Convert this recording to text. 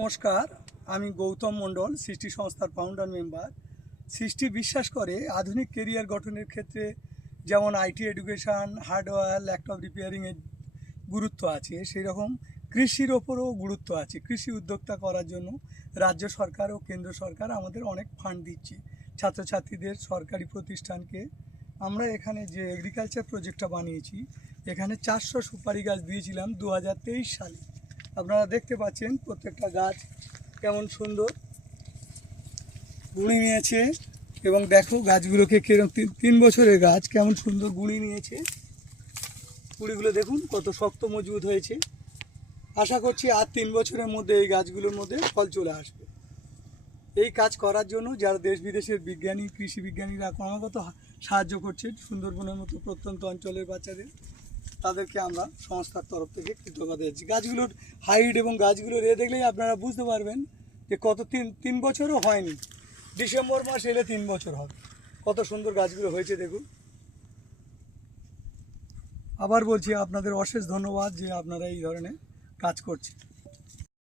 নমস্কার, আমি গৌতম মণ্ডল, সৃষ্টি সংস্থার ফাউন্ডার মেম্বার। সৃষ্টি বিশ্বাস করে আধুনিক কেরিয়ার গঠনের ক্ষেত্রে যেমন আইটি এডুকেশান, হার্ডওয়্যার, ল্যাপটপ রিপেয়ারিংয়ের গুরুত্ব আছে, সেই রকম কৃষির ওপরও গুরুত্ব আছে। কৃষি উদ্যোক্তা করার জন্য রাজ্য সরকার ও কেন্দ্র সরকার আমাদের অনেক ফান্ড দিচ্ছে। ছাত্রছাত্রীদের সরকারি প্রতিষ্ঠানকে আমরা এখানে যে এগ্রিকালচার প্রজেক্টটা বানিয়েছি, এখানে 400 সুপারি গাছ দিয়েছিলাম 2023 সালে। আপনারা দেখতে পাচ্ছেন প্রত্যেকটা গাছ কেমন সুন্দর গুঁড়ি নিয়েছে, এবং দেখো গাছগুলোকে কিরকম 3 বছরের গাছ কেমন সুন্দর গুঁড়ি নিয়েছে। গুঁড়িগুলো দেখুন কত শক্ত মজবুত হয়েছে। আশা করছি আর 3 বছরের মধ্যে এই গাছগুলোর মধ্যে ফল চলে আসবে। এই কাজ করার জন্য যারা দেশ বিদেশের বিজ্ঞানী, কৃষি বিজ্ঞানীরা ক্রমাগত সাহায্য করছে সুন্দরবনের মতো প্রত্যন্ত অঞ্চলের বাচ্চাদের, তাদেরকে আমরা সংস্থার তরফ থেকে কৃতজ্ঞতা দিচ্ছি। গাছগুলোর হাইট এবং গাছগুলোর দেখলেই আপনারা বুঝতে পারবেন যে কত 3 বছরও হয়নি, ডিসেম্বর মাস এলে 3 বছর হবে। কত সুন্দর গাছগুলো হয়েছে দেখুন। আবার বলছি আপনাদের অশেষ ধন্যবাদ যে আপনারা এই ধরনের কাজ করছেন।